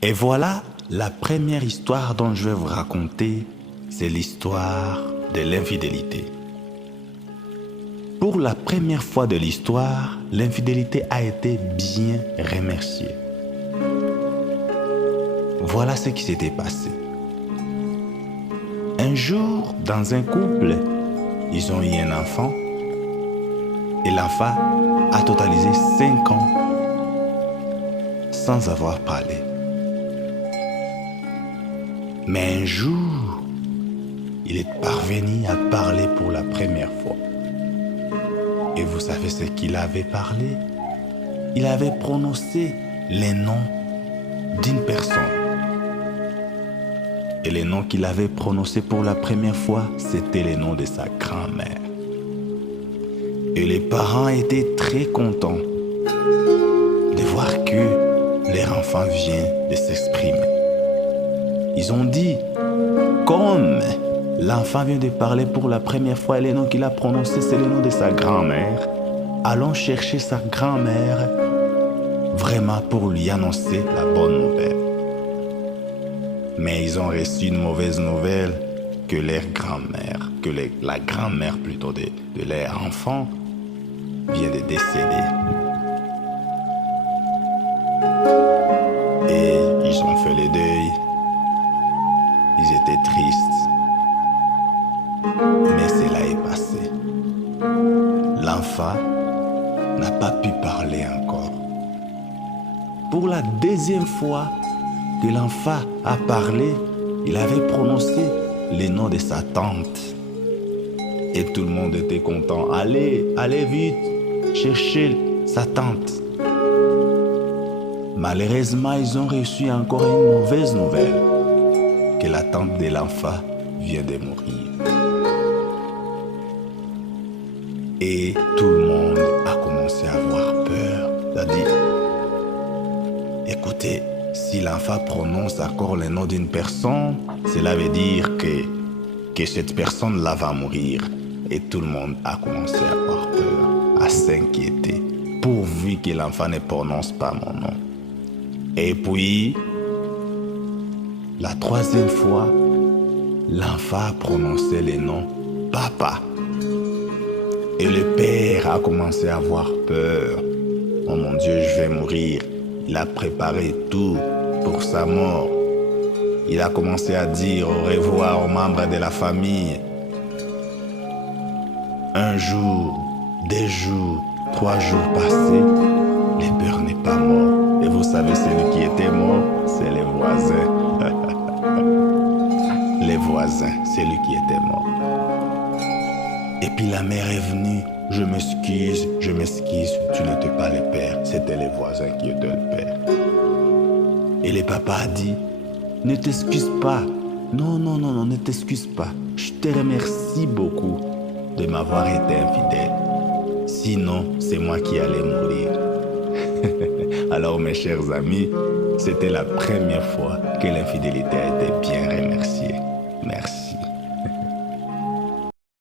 Et voilà la première histoire dont je vais vous raconter, c'est l'histoire de l'infidélité. Pour la première fois de l'histoire, l'infidélité a été bien remerciée. Voilà ce qui s'était passé. Un jour, dans un couple, ils ont eu un enfant et l'enfant a totalisé 5 ans sans avoir parlé. Mais un jour, il est parvenu à parler pour la première fois. Et vous savez ce qu'il avait parlé? Il avait prononcé les noms d'une personne. Et les noms qu'il avait prononcés pour la première fois, c'était les noms de sa grand-mère. Et les parents étaient très contents de voir que leur enfant vient de s'exprimer. Ils ont dit, comme l'enfant vient de parler pour la première fois et les noms qu'il a prononcés, c'est les noms de sa grand-mère, allons chercher sa grand-mère vraiment pour lui annoncer la bonne nouvelle. Mais ils ont reçu une mauvaise nouvelle que leur grand-mère, la grand-mère plutôt de leur enfant vient de décéder. Et ils ont fait le deuil. Ils étaient tristes. Mais cela est passé. L'enfant n'a pas pu parler encore. Pour la deuxième fois que l'enfant a parlé, il avait prononcé les noms de sa tante. Et tout le monde était content. Allez vite, cherchez sa tante. Malheureusement, ils ont reçu encore une mauvaise nouvelle, que la tante de l'enfant vient de mourir. Et tout le monde a commencé à avoir peur. C'est-à-dire, écoutez, si l'enfant prononce encore le nom d'une personne, cela veut dire que cette personne-là va mourir. Et tout le monde a commencé à avoir peur, à s'inquiéter, pourvu que l'enfant ne prononce pas mon nom. Et puis, la troisième fois, l'enfant a prononcé le nom Papa. Et le père a commencé à avoir peur. Oh mon Dieu, je vais mourir. Il a préparé tout pour sa mort. Il a commencé à dire au revoir aux membres de la famille. Un jour, 2 jours, 3 jours passés, le père n'est pas mort. Et vous savez, celui qui était mort, c'est les voisins. Les voisins, c'est lui qui était mort. Et puis la mère est venue. Je m'excuse, tu n'étais pas le père, c'était les voisins qui étaient le père. Et le papa a dit, ne t'excuse pas. Non, ne t'excuse pas. Je te remercie beaucoup de m'avoir été infidèle. Sinon, c'est moi qui allais mourir. Alors mes chers amis, c'était la première fois que l'infidélité a été bien remerciée. Merci.